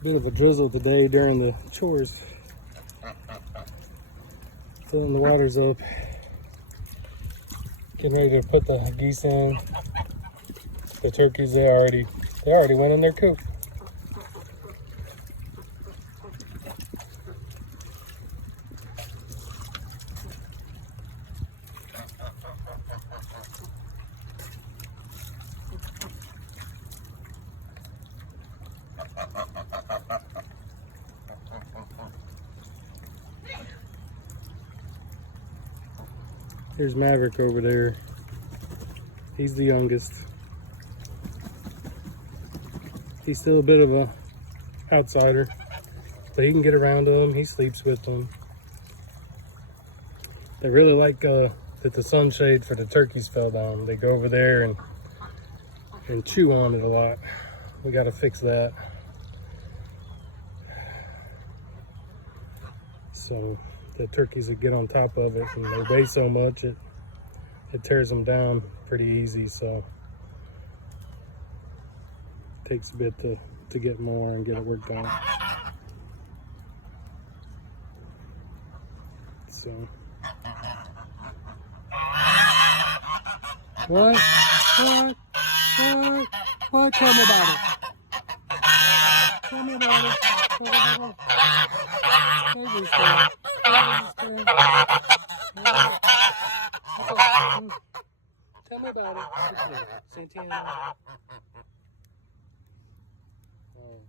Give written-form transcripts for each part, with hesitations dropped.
Bit of a drizzle today during the chores. Filling the waters up. Getting ready to put the geese in. The turkeys, they already went in their coop. Here's Maverick over there. He's the youngest. He's still a bit of a outsider, but he can get around them. He sleeps with them. They really like that the sunshade for the turkeys fell down. They go over there and chew on it a lot. We got to fix that. So the turkeys would get on top of it, and they weigh so much it tears them down pretty easy. So it takes a bit to get more and get it worked out. So what? Tell me about it. Tell me about it. Tell me about it. Santana. Oh.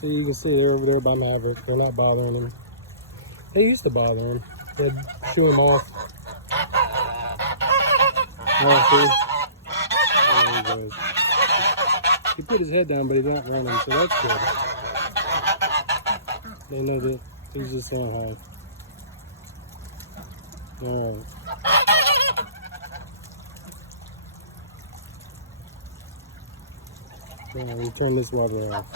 So you can see they're over there by Maverick. They're not bothering him. They used to bother him. They'd shoo him off. Oh, there he goes. He put his head down, but he's not running, so that's good. They know that he's just on high. Alright. Alright, we turn this water off.